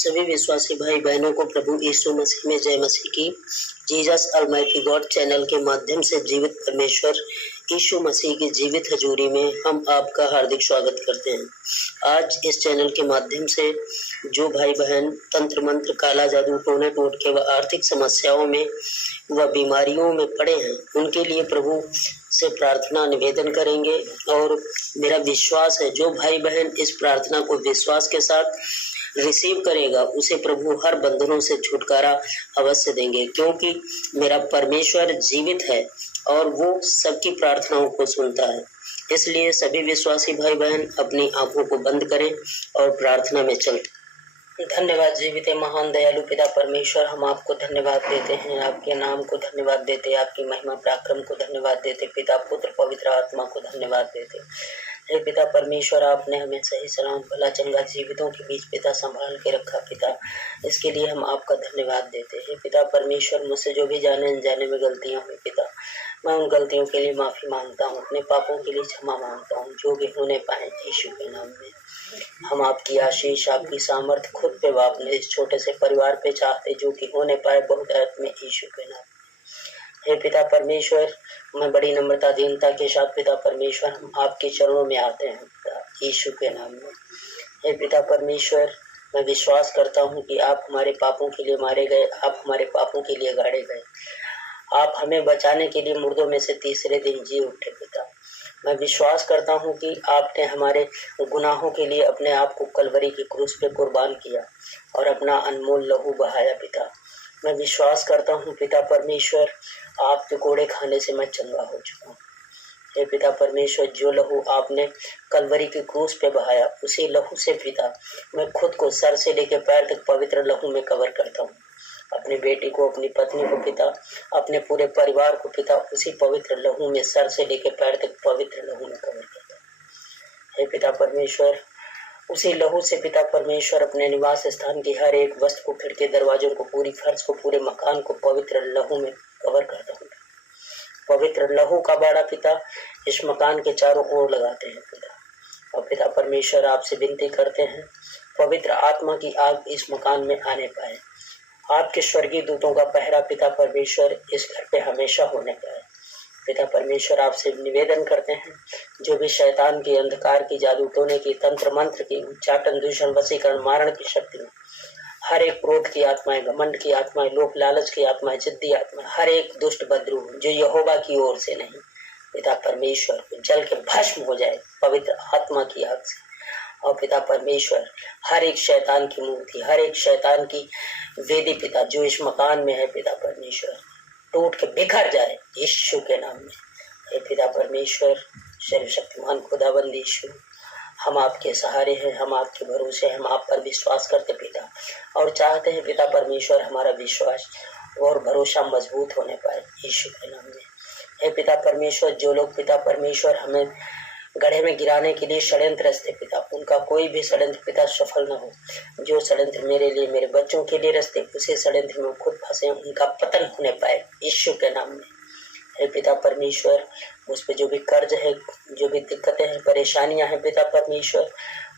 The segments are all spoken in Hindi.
सभी विश्वासी भाई बहनों को प्रभु यीशु मसीह में जय मसीह की। जीसस अलमाइटी गॉड चैनल के माध्यम से जीवित परमेश्वर यीशु मसीह की जीवित हजूरी में हम आपका हार्दिक स्वागत करते हैं। आज इस चैनल के माध्यम से जो भाई बहन तंत्र मंत्र, काला जादू, टोने टोटके व आर्थिक समस्याओं में व बीमारियों में पड़े हैं, उनके लिए प्रभु से प्रार्थना निवेदन करेंगे। और मेरा विश्वास है जो भाई बहन इस प्रार्थना को विश्वास के साथ रिसीव करेगा उसे प्रभु हर बंधनों से छुटकारा अवश्य देंगे, क्योंकि मेरा परमेश्वर जीवित है और वो सबकी प्रार्थनाओं को सुनता है। इसलिए सभी विश्वासी भाई बहन अपनी आंखों को बंद करें और प्रार्थना में चलें। धन्यवाद जीवित महान दयालु पिता परमेश्वर, हम आपको धन्यवाद देते हैं, आपके नाम को धन्यवाद देते, आपकी महिमा पराक्रम को धन्यवाद देते, पिता पुत्र पवित्र आत्मा को धन्यवाद देते। हे पिता परमेश्वर, आपने हमें सही सलामत भला चंगा जीवितों के बीच पिता संभाल के रखा पिता, इसके लिए हम आपका धन्यवाद देते हैं। पिता परमेश्वर, मुझसे जो भी जाने अनजाने में गलतियां हुई पिता, मैं उन गलतियों के लिए माफी मांगता हूँ, अपने पापों के लिए क्षमा मांगता हूँ, जो भी होने पाए यीशु के नाम में। हम आपकी आशीष, आपकी सामर्थ्य खुद पे वापने इस छोटे से परिवार पे चाहते, जो कि होने पाए बहुतायत में यीशु के नाम। हे पिता परमेश्वर, मैं बड़ी नम्रता दीनता के साथ पिता परमेश्वर हम आपके चरणों में आते हैं पिता यीशु के नाम में। हे पिता परमेश्वर, मैं विश्वास करता हूँ कि आप हमारे पापों के लिए मारे गए, आप हमारे पापों के लिए गाड़े गए, आप हमें बचाने के लिए मुर्दों में से तीसरे दिन जी उठे पिता। मैं विश्वास करता हूँ कि आपने हमारे गुनाहों के लिए अपने आप को कलवरी की क्रूस पे कुर्बान किया और अपना अनमोल लहू बहाया पिता। मैं विश्वास करता हूँ पिता परमेश्वर, आपके कोड़े खाने से मैं चंगा हो चुका हूँ। हे पिता परमेश्वर, जो लहू आपने कलवरी की क्रूस पे बहाया, उसी लहू से पिता मैं खुद को सर से लेकर पैर तक पवित्र लहू में कवर करता हूँ। अपनी बेटी को, अपनी पत्नी को पिता, अपने पूरे परिवार को पिता, उसी पवित्र लहू में सर से लेकर पैर तक पवित्र लहू में कवर करता हूँ। हे पिता परमेश्वर, उसी लहू से पिता परमेश्वर अपने निवास स्थान की हर एक वस्तु को, खिड़की, दरवाजों को, पूरी फर्श को, पूरे मकान को पवित्र लहू में कवर करता हूँ। पवित्र लहू का बाड़ा पिता इस मकान के चारों ओर लगाते हैं पिता। और पिता परमेश्वर, आपसे विनती करते हैं, पवित्र आत्मा की आग इस मकान में आने पाए। आपके स्वर्गीय दूतों का पहरा पिता परमेश्वर इस घर पे हमेशा होने पाए। पिता परमेश्वर, आपसे निवेदन करते हैं, जो भी शैतान की, अंधकार की, जादू टोने की, तंत्र मंत्र की, उच्चाटन, दूषण, वशीकरण, मारण की शक्ति में, हर एक क्रोध की आत्माएं, घमंड की आत्माएं, लोभ लालच की आत्माएं, जिद्दी आत्मा, हर एक दुष्ट बद्रू जो यहोवा की ओर से नहीं, पिता परमेश्वर जल के भस्म हो जाए पवित्र आत्मा की आग से। और पिता परमेश्वर, हर एक शैतान की मूर्ति, हर एक शैतान की वेदी पिता जो इस मकान में है पिता परमेश्वर, टूट के बिखर जाए यीशु के नाम में। हे पिता परमेश्वर, सर्वशक्तिमान खुदाबंद यीशु, हम आपके सहारे हैं, हम आपके भरोसे हैं, हम आप पर विश्वास करते पिता, और चाहते हैं पिता परमेश्वर हमारा विश्वास और भरोसा मजबूत होने पाए यीशु के नाम में। हे पिता परमेश्वर, जो लोग पिता परमेश्वर हमें गड्ढे में गिराने के लिए षड्यंत्र रचते पिता, उनका कोई भी षड्यंत्र पिता सफल न हो। जो षड्यंत्र मेरे लिए, मेरे बच्चों के लिए रचते, उसे षड्यंत्र में खुद फंसे, उनका पतन होने पाए यीशु के नाम में। हे पिता परमेश्वर, उस पे जो भी कर्ज है, जो भी दिक्कतें हैं, परेशानियां हैं पिता परमेश्वर,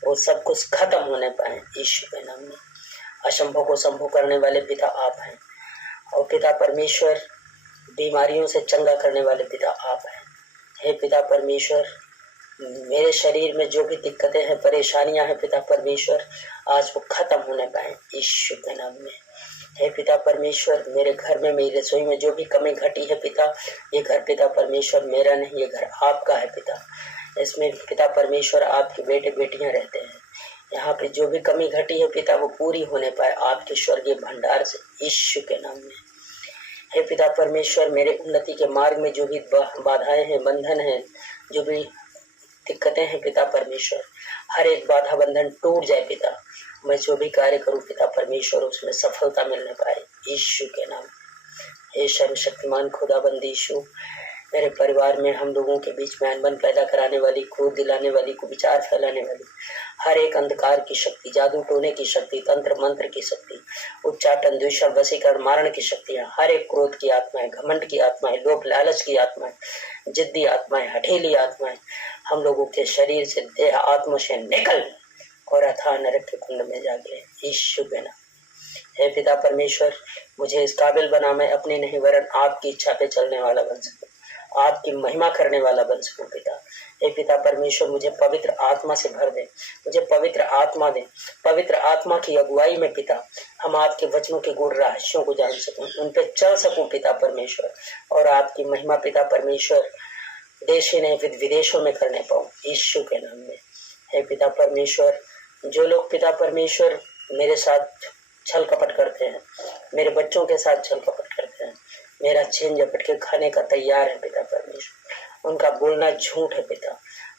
वो सब कुछ खत्म होने पाए यीशु के नाम में। असंभव को संभव करने वाले पिता आप हैं, और पिता परमेश्वर बीमारियों से चंगा करने वाले पिता आप हैं। हे पिता परमेश्वर, मेरे शरीर में जो भी दिक्कतें हैं, परेशानियां हैं पिता परमेश्वर, आज वो खत्म होने पाए यीशु के नाम में। हे पिता परमेश्वर, मेरे घर में, मेरी रसोई में जो भी कमी घटी है पिता, ये घर पिता परमेश्वर मेरा नहीं, ये घर आपका है पिता। इसमें पिता परमेश्वर आपके बेटे बेटियां रहते हैं। यहाँ पे जो भी कमी घटी है पिता, वो पूरी होने पाए आपके स्वर्गीय भंडार से यीशु के नाम में। हे पिता परमेश्वर, मेरे उन्नति के मार्ग में जो भी बाधाएं हैं, बंधन है, जो भी दिक्कतें हैं पिता परमेश्वर, हर एक बाधा बंधन टूट जाए पिता। मैं जो भी कार्य करूं पिता परमेश्वर, उसमें सफलता मिलने पाए यीशु के नाम। हे सर्वशक्तिमान खुदाबंद यीशु, मेरे परिवार में हम लोगों के बीच में अनबन पैदा कराने वाली, क्रोध दिलाने वाली, कुविचार फैलाने वाली हर एक अंधकार की शक्ति, जादू टोने की शक्ति, तंत्र मंत्र की शक्ति, उच्चाटन, दूषण, वशीकरण, मारण की शक्तियां, हर एक क्रोध की आत्माएं, घमंड की आत्माएं, लोभ लालच की आत्माएं, जिद्दी आत्माएं, हठीली आत्माएं हम लोगों के शरीर से, देह, आत्मा से निकल और अथाह नरक के कुंड में जा गिरे। यीशु के नाम। हे पिता परमेश्वर, मुझे इस काबिल बना, मैं अपनी नहीं वरन आपकी इच्छा पे चलने वाला बन सकूं, आपकी महिमा करने वाला बन सकूं पिता। हे पिता परमेश्वर, मुझे पवित्र आत्मा से भर दे, मुझे पवित्र आत्मा दे, पवित्र आत्मा की अगुवाई में पिता हम आपके वचनों के गूढ़ रहस्यों को जान सकूं, उन पे चल सकूं पिता परमेश्वर, और आपकी महिमा पिता परमेश्वर देश ही नहीं विदेशों में करने पाऊं, यीशु के नाम में। हे पिता परमेश्वर, जो लोग पिता परमेश्वर मेरे साथ छल कपट करते हैं, मेरे बच्चों के साथ छल कपट करते हैं, मेरा छीन झपट के खाने का तैयार है पिता परमेश्वर, उनका बोलना झूठ है पिता,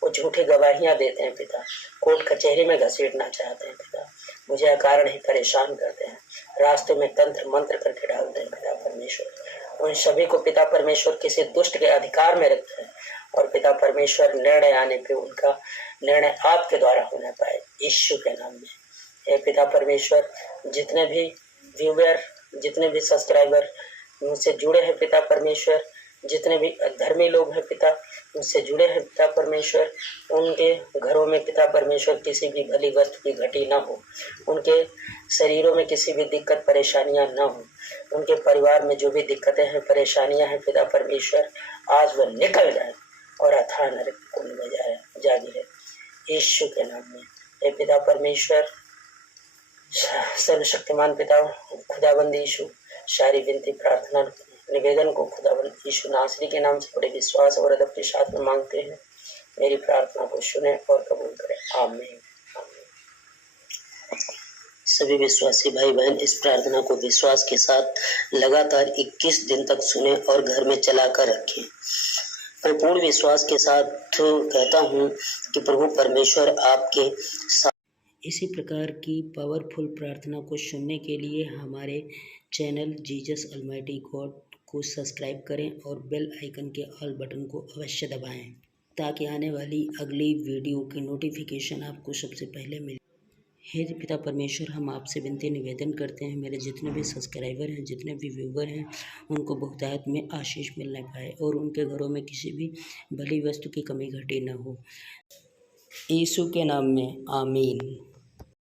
वो झूठी गवाहियां देते हैं पिता, कोर्ट कचहरी में घसीटना चाहते हैं पिता, मुझे अकारण ही परेशान करते हैं, रास्ते में तंत्र मंत्र करके डालते हैं पिता परमेश्वर। उन सभी को पिता परमेश्वर किसी दुष्ट के अधिकार में रखते हैं, और पिता परमेश्वर निर्णय आने पे उनका निर्णय आपके द्वारा होना पाए, यीशु के नाम में। हे पिता परमेश्वर, जितने भी व्यूअर, जितने भी सब्सक्राइबर मुझसे जुड़े हैं पिता परमेश्वर, जितने भी धर्मी लोग हैं पिता मुझसे जुड़े हैं पिता परमेश्वर, उनके घरों में पिता परमेश्वर किसी भी भली वस्तु की घटी ना हो, उनके शरीरों में किसी भी दिक्कत परेशानियां ना हो, उनके परिवार में जो भी दिक्कतें हैं परेशानियां हैं पिता परमेश्वर, आज वह निकल जाए और अथाह नरक कुंड में जा गिरे, यीशु के नाम में। हे पिता परमेश्वर, सर्वशक्तिमान पिता खुदाबंद यीशु, सारी विनती प्रार्थना निवेदन को खुदाबंद यीशु नासरी के नाम से बड़े विश्वास और अदब के साथ में मांगते हैं, मेरी प्रार्थना को सुने और कबूल करें, आमीन। सभी विश्वासी भाई बहन इस प्रार्थना को विश्वास के साथ लगातार 21 दिन तक सुने और घर में चलाकर रखें। मैं पूर्ण विश्वास के साथ कहता हूँ कि प्रभु परमेश्वर आपके साथ। इसी प्रकार की पावरफुल प्रार्थना को सुनने के लिए हमारे चैनल जीसस अलमाइटी गॉड को सब्सक्राइब करें और बेल आइकन के ऑल बटन को अवश्य दबाएं, ताकि आने वाली अगली वीडियो की नोटिफिकेशन आपको सबसे पहले मिले। हे पिता परमेश्वर, हम आपसे विनती निवेदन करते हैं, मेरे जितने भी सब्सक्राइबर हैं, जितने भी व्यूवर हैं, उनको बहुतायत में आशीष मिलने पाए और उनके घरों में किसी भी भली वस्तु की कमी घटी न हो, यीशु के नाम में, आमीन।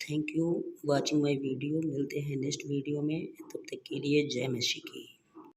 Thank you watching my video. मिलते हैं नेक्स्ट वीडियो में, तब तक के लिए जय मसीह की।